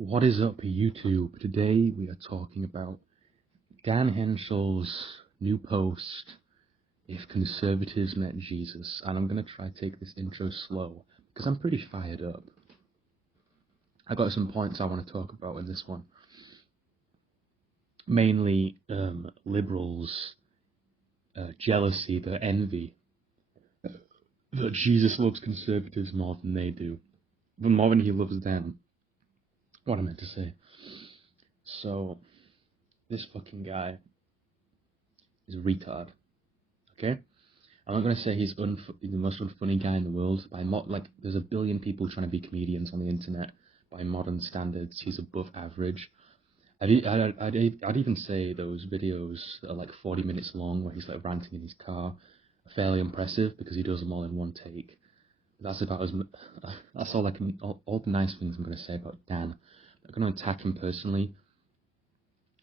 What is up, YouTube? Today we are talking about Dan Henschel's new post, If Conservatives Met Jesus, and I'm going to try to take this intro slow, because I'm pretty fired up. I got some points I want to talk about in this one. Mainly liberals' jealousy, their envy, that Jesus loves conservatives more than they do, but more than he loves them. What I meant to say. So, this fucking guy is a retard. Okay? I'm not going to say he's the most unfunny guy in the world. There's a billion people trying to be comedians on the internet. By modern standards, he's above average. I'd even say those videos that are like 40 minutes long, where he's like ranting in his car, are fairly impressive because he does them all in one take. That's about that's all all the nice things I'm going to say about Dan. I'm going to attack him personally.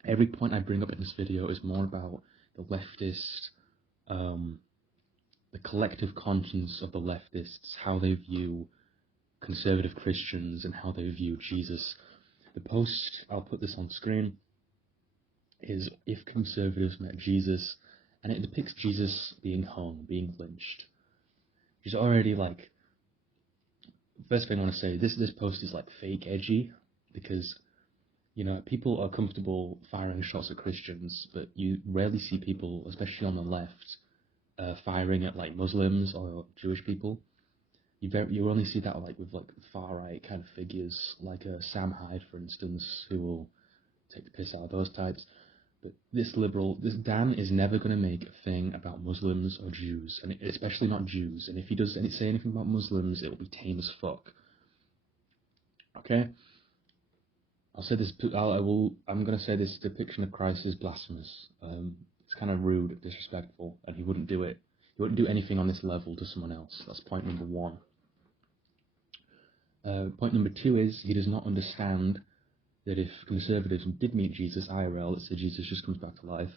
Every point I bring up in this video is more about the leftist, the collective conscience of the leftists, how they view conservative Christians and how they view Jesus. The post, I'll put this on screen, is If Conservatives Met Jesus, and it depicts Jesus being hung, being lynched. He's already first thing I want to say, this post is like fake edgy, because people are comfortable firing shots at Christians, but you rarely see people, especially on the left, firing at like Muslims or Jewish people. You only see that with far right kind of figures, like Sam Hyde, for instance, who will take the piss out of those types. But this Dan is never going to make a thing about Muslims or Jews, and especially not Jews. And if he does say anything about Muslims, it will be tame as fuck. Okay. I'll say this. I'm going to say this depiction of Christ is blasphemous. It's kind of rude, disrespectful, and he wouldn't do it. He wouldn't do anything on this level to someone else. That's point number one. Point number two is he does not understand that if conservatives did meet Jesus IRL, let's say Jesus just comes back to life,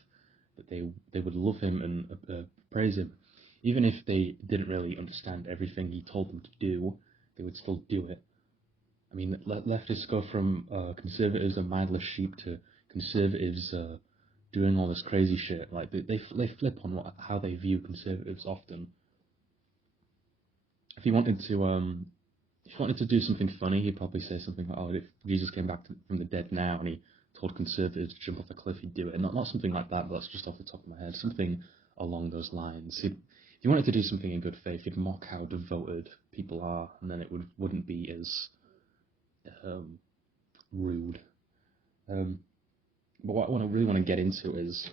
that they would love him and praise him. Even if they didn't really understand everything he told them to do, they would still do it. I mean, leftists go from conservatives are mindless sheep to conservatives doing all this crazy shit. Like they flip on how they view conservatives often. If he wanted to do something funny, he'd probably say something like, "Oh, if Jesus came back from the dead now and he told conservatives to jump off a cliff, he'd do it." Not something like that, but that's just off the top of my head. Something along those lines. If he wanted to do something in good faith, he'd mock how devoted people are, and then it wouldn't be as rude. But what I really want to get into is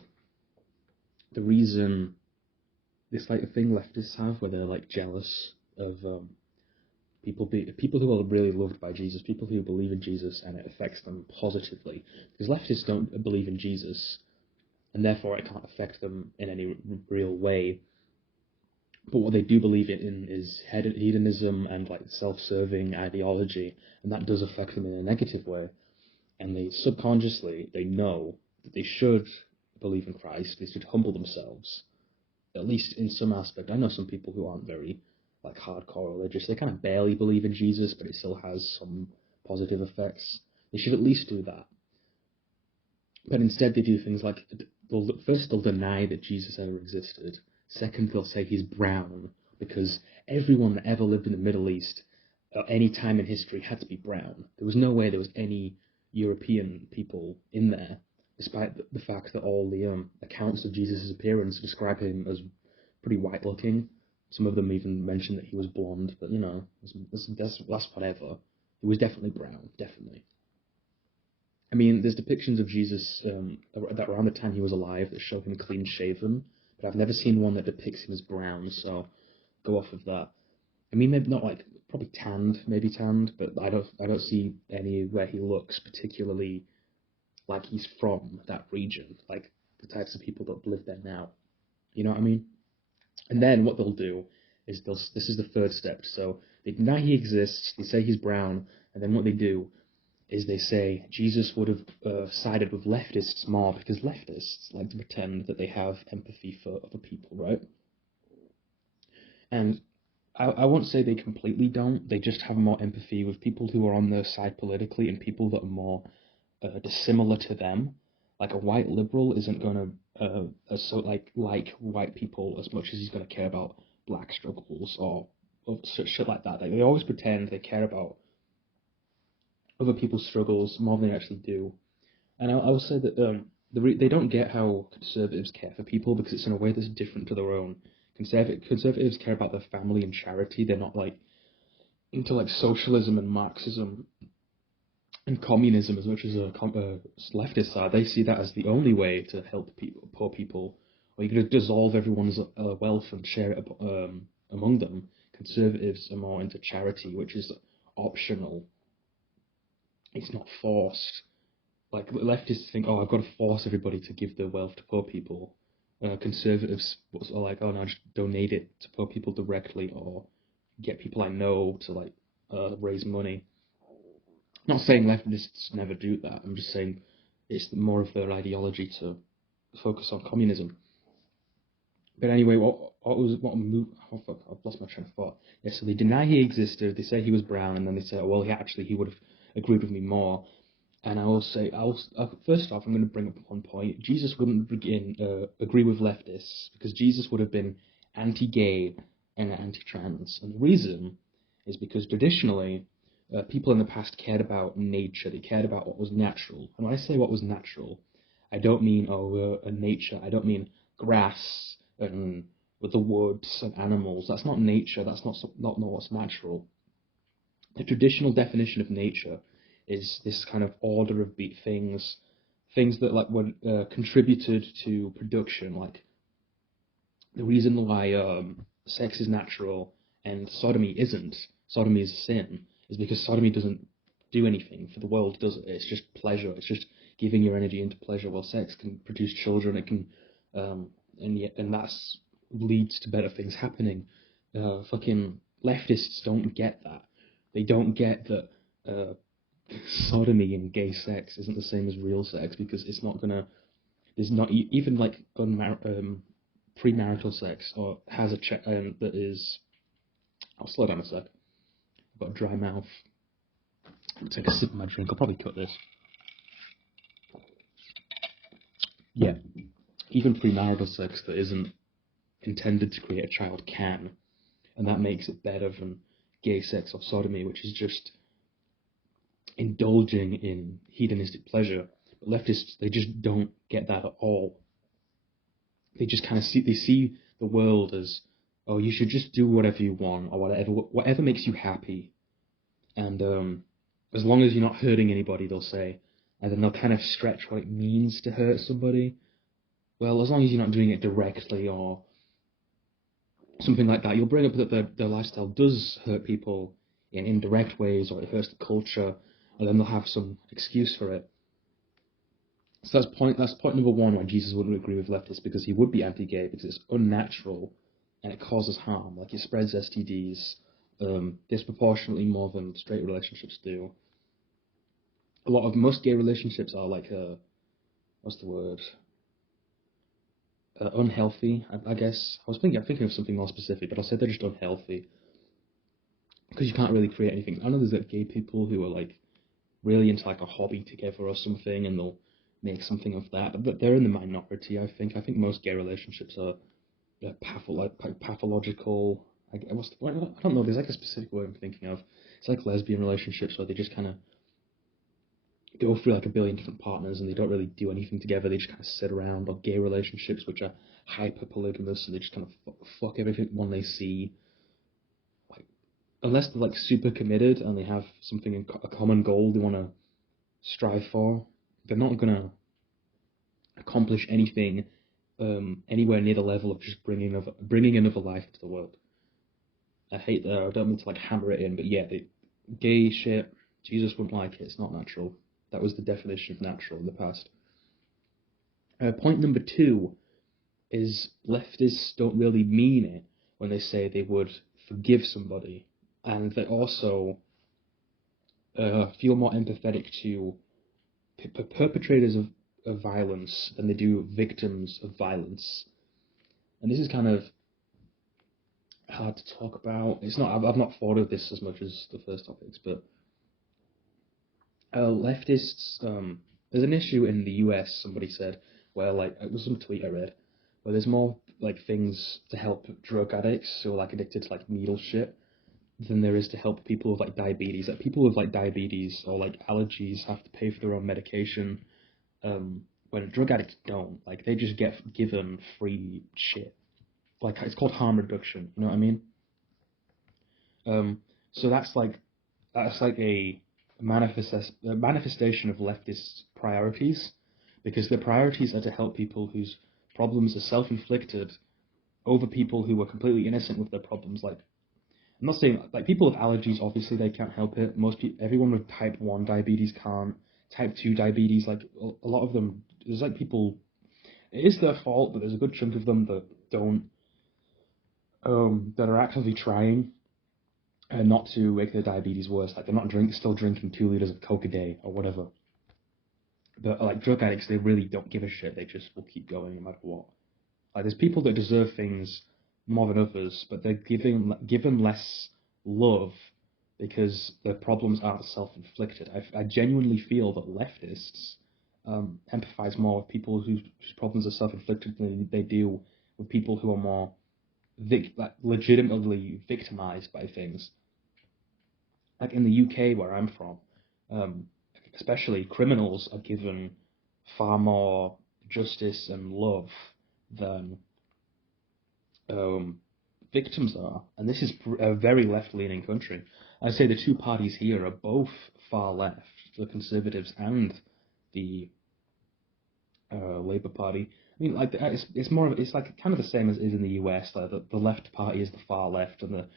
the reason this a thing leftists have where they're jealous of people who are really loved by Jesus, people who believe in Jesus, and it affects them positively. Because leftists don't believe in Jesus, and therefore it can't affect them in any real way. But what they do believe in is hedonism and self-serving ideology, and that does affect them in a negative way. And they subconsciously, they know that they should believe in Christ, they should humble themselves, at least in some aspect. I know some people who aren't very hardcore religious, they kind of barely believe in Jesus, but it still has some positive effects. They should at least do that. But instead they do things like, first they'll deny that Jesus ever existed. Second, they'll say he's brown, because everyone that ever lived in the Middle East at any time in history had to be brown. There was no way there was any European people in there, despite the fact that all the accounts of Jesus' appearance describe him as pretty white-looking. Some of them even mention that he was blonde, but that's whatever. He was definitely brown, definitely. I mean, there's depictions of Jesus that around the time he was alive that show him clean-shaven, but I've never seen one that depicts him as brown, so go off of that. I mean, maybe not probably maybe tanned, but I don't see any where he looks particularly like he's from that region, like the types of people that live there now. You know what I mean? And then what they'll do is this is the third step. So they deny he exists, they say he's brown, and then what they do is they say Jesus would have sided with leftists more, because leftists like to pretend that they have empathy for other people, right? And I won't say they completely don't. They just have more empathy with people who are on their side politically and people that are more dissimilar to them. Like a white liberal isn't gonna like white people as much as he's gonna care about black struggles or shit like that. Like, they always pretend they care about other people's struggles more than they actually do. And I will say that they don't get how conservatives care for people because it's in a way that's different to their own. Conservatives care about their family and charity. They're not like into like socialism and Marxism and communism as much as leftists are. They see that as the only way to help people, poor people, or you're going to dissolve everyone's wealth and share it among them. Conservatives are more into charity, which is optional. It's not forced. Like leftists think, oh, I've got to force everybody to give their wealth to poor people. Conservatives are like, oh no, just donate it to poor people directly, or get people I know to like raise money. I'm not saying leftists never do that. I'm just saying it's more of their ideology to focus on communism. But anyway, oh fuck, I've lost my train of thought. Yeah, so they deny he existed. They say he was brown, and then they say, oh, well, he would have agreed with me more. And I will say, first off, I'm going to bring up one point. Jesus wouldn't agree with leftists because Jesus would have been anti-gay and anti-trans. And the reason is because traditionally, people in the past cared about nature. They cared about what was natural. And when I say what was natural, I don't mean nature. I don't mean grass and with the woods and animals. That's not nature. That's not what's natural. The traditional definition of nature is this kind of order of things that like were contributed to production. Like the reason why sex is natural and sodomy isn't, sodomy is a sin, is because sodomy doesn't do anything for the world, does it? It's just pleasure. It's just giving your energy into pleasure. While sex can produce children, it can, and that's leads to better things happening. Fucking leftists don't get that. They don't get that sodomy and gay sex isn't the same as real sex because it's not gonna. There's not even like premarital sex or has a that is. I'll slow down a sec. I've got a dry mouth. I'll take a sip of my drink. I'll probably cut this. Yeah, even premarital sex that isn't intended to create a child can, and that makes it better than gay sex or sodomy, which is just indulging in hedonistic pleasure. But leftists, they just don't get that at all. They just kind of see the world as, oh, you should just do whatever you want or whatever makes you happy, and as long as you're not hurting anybody, they'll say, and then they'll kind of stretch what it means to hurt somebody. Well, as long as you're not doing it directly or something like that, you'll bring up that their lifestyle does hurt people in indirect ways or it hurts the culture, and then they'll have some excuse for it. So that's point number one why Jesus wouldn't agree with leftists, because he would be anti-gay because it's unnatural and it causes harm. Like it spreads STDs disproportionately more than straight relationships do. Most gay relationships are like what's the word? Unhealthy, I guess. I'm thinking of something more specific, but I'll say they're just unhealthy because you can't really create anything. I know there's like gay people who are like really into like a hobby together or something, and they'll make something of that. But they're in the minority, I think. I think most gay relationships are pathological. I don't know. There's like a specific word I'm thinking of. It's like lesbian relationships where they just kind of go through like a billion different partners and they don't really do anything together. They just kind of sit around. Or gay relationships which are hyper polygamous and they just kind of fuck everyone they see. Like unless they're like super committed and they have something a common goal they want to strive for, they're not gonna accomplish anything anywhere near the level of just bringing another life to the world. I hate that. I don't mean to like hammer it in, but yeah, the gay shit. Jesus wouldn't like it. It's not natural. That was the definition of natural in the past. Point number two is leftists don't really mean it when they say they would forgive somebody, and they also feel more empathetic to perpetrators of violence than they do victims of violence. And this is kind of hard to talk about. It's not. I've not thought of this as much as the first topics, but leftists. There's an issue in the U.S. Somebody said, where like it was some tweet I read, where there's more like things to help drug addicts who are like addicted to like needle shit than there is to help people with like diabetes. Like people with like diabetes or like allergies have to pay for their own medication. When drug addicts don't, like they just get given free shit. Like it's called harm reduction. You know what I mean? So that's like a manifestation of leftist priorities, because their priorities are to help people whose problems are self-inflicted over people who are completely innocent with their problems. Like I'm not saying like people with allergies, obviously they can't help it. Everyone with type 1 diabetes can't. Type 2 diabetes, like a lot of them, there's like people. It is their fault, but there's a good chunk of them that don't, that are actively trying not to make their diabetes worse. Like they're not still drinking 2 liters of Coke a day or whatever. But like drug addicts, they really don't give a shit. They just will keep going no matter what. Like there's people that deserve things more than others, but they're given less love because their problems aren't self-inflicted. I genuinely feel that leftists empathize more with people whose problems are self-inflicted than they do with people who are more legitimately victimized by things. Like in the UK, where I'm from, especially criminals are given far more justice and love than victims are. And this is a very left-leaning country. I'd say the two parties here are both far left, the Conservatives and the Labour Party. I mean, like it's more of it's like kind of the same as it is in the US. Like the left party is the far left, and the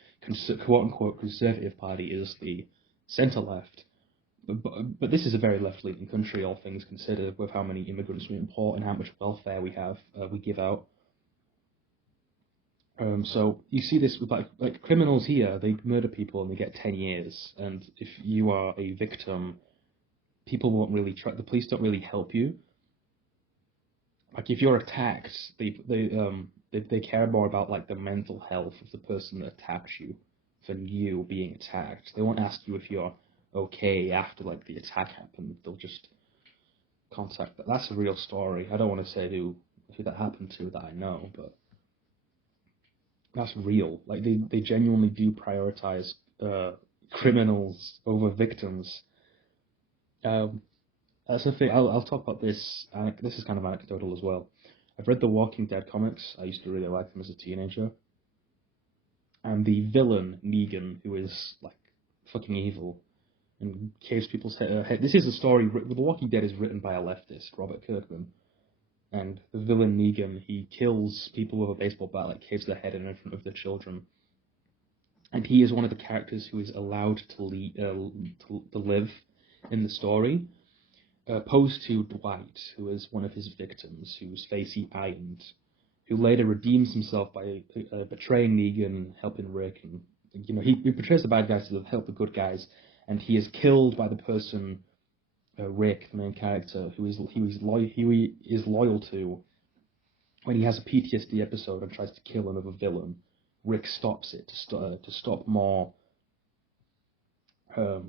quote unquote Conservative Party is the centre left. But this is a very left-leaning country, all things considered, with how many immigrants we import and how much welfare we give out. So you see this with like criminals here, they murder people and they get 10 years. And if you are a victim, people won't really the police don't really help you. Like if you're attacked, they care more about like the mental health of the person that attacked you than you being attacked. They won't ask you if you're okay after like the attack happened. They'll just contact that. That's a real story. I don't want to say who that happened to that I know, but that's real. Like they genuinely do prioritize criminals over victims. That's the thing. I'll talk about this. This is kind of anecdotal as well. I've read the Walking Dead comics. I used to really like them as a teenager. And the villain Negan, who is like fucking evil and caves people's head. This is a story. The Walking Dead is written by a leftist, Robert Kirkman. And the villain Negan, he kills people with a baseball bat, like caves their head in front of their children. And he is one of the characters who is allowed to live in the story. Opposed to Dwight, who is one of his victims, whose face he ironed, who later redeems himself by betraying Negan, helping Rick, and he betrays the bad guys to help the good guys, and he is killed by the person Rick, the main character, who he is loyal to. When he has a PTSD episode and tries to kill another villain, Rick stops it to stop more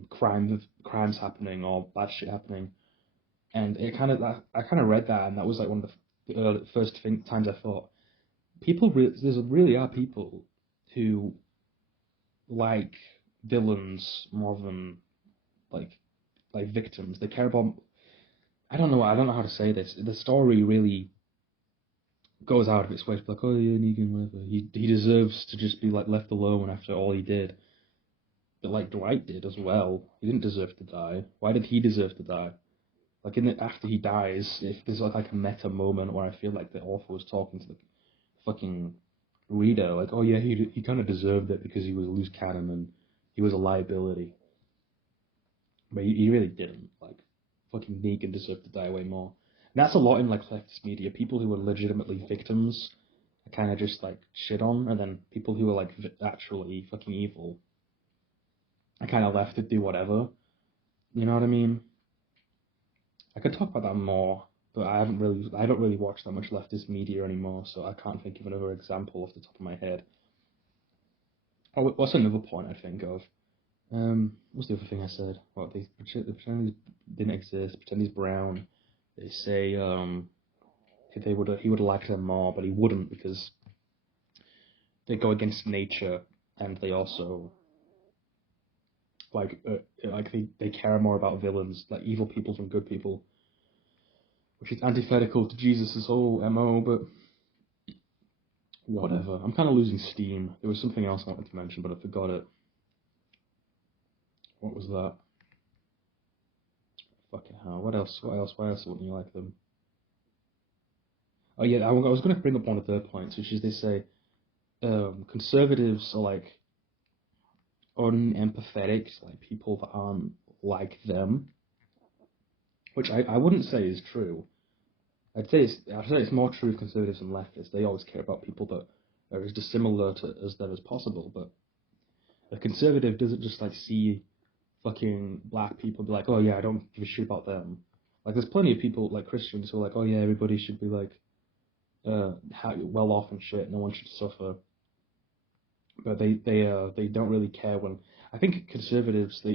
crimes happening or bad shit happening. And I kind of read that, and that was like one of the first times I thought, there really are people who like villains more than like victims. They care about. I don't know how to say this. The story really goes out of its way to be like, oh yeah, Negan, whatever. He deserves to just be like left alone after all he did. But like Dwight did as well. He didn't deserve to die. Why did he deserve to die? Like after he dies, if there's like a meta moment where I feel like the author was talking to the fucking reader, like, oh yeah, he kind of deserved it because he was a loose cannon and he was a liability. But he really didn't. Like, fucking Negan deserved to die way more. And that's a lot in like leftist media. People who are legitimately victims are kind of just like shit on, and then people who are like actually fucking evil are kind of left to do whatever. You know what I mean? I could talk about that more, but I don't really watch that much leftist media anymore, so I can't think of another example off the top of my head. Oh, what's another point I think of? What's the other thing I said? What they pretend he didn't exist, pretend he's brown. They say he would have liked them more, but he wouldn't because they go against nature, and they also they care more about villains, like evil people than good people, which is antithetical to Jesus' whole MO. But whatever. I'm kind of losing steam. There was something else I wanted to mention, but I forgot it. What was that? Fucking hell. What else? What else? Why else wouldn't you like them? Oh yeah, I was going to bring up one of their points, which is they say conservatives are like unempathetic, like people that aren't like them, which I wouldn't say is true. I'd say it's more true of conservatives and leftists. They always care about people that are as dissimilar to as them as possible. But a conservative doesn't just like see fucking black people and be like, oh yeah, I don't give a shit about them. Like there's plenty of people like Christians who are like, oh yeah, everybody should be like well off and shit. No one should suffer. But they don't really care when. I think conservatives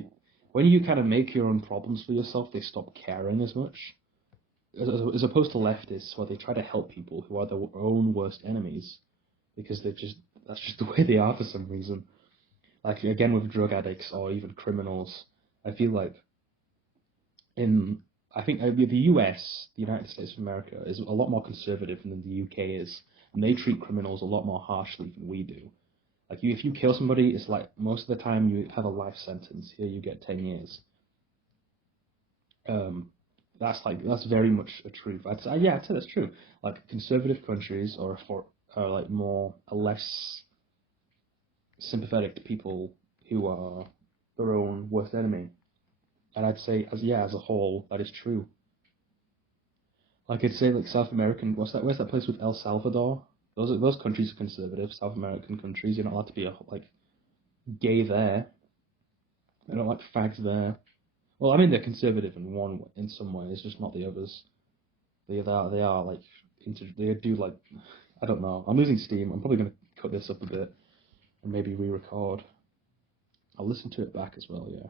when you kind of make your own problems for yourself, they stop caring as much. As opposed to leftists, where they try to help people who are their own worst enemies, because that's just the way they are for some reason. Like again with drug addicts or even criminals, I feel like in I think the US, the United States of America, is a lot more conservative than the UK is, and they treat criminals a lot more harshly than we do. Like if you kill somebody, it's like most of the time you have a life sentence. Here you get 10 years. Um, that's very much a truth. I'd say that's true. Like conservative countries are like are less sympathetic to people who are their own worst enemy. And I'd say as a whole, that is true. Like I'd say like South American, where's that place with El Salvador? Those countries are conservative. South American countries, you're not allowed to be like gay there. They don't like fags there. Well, I mean they're conservative in some ways, just not the others. They are like they do like I don't know. I'm losing steam. I'm probably gonna cut this up a bit and maybe re-record. I'll listen to it back as well. Yeah.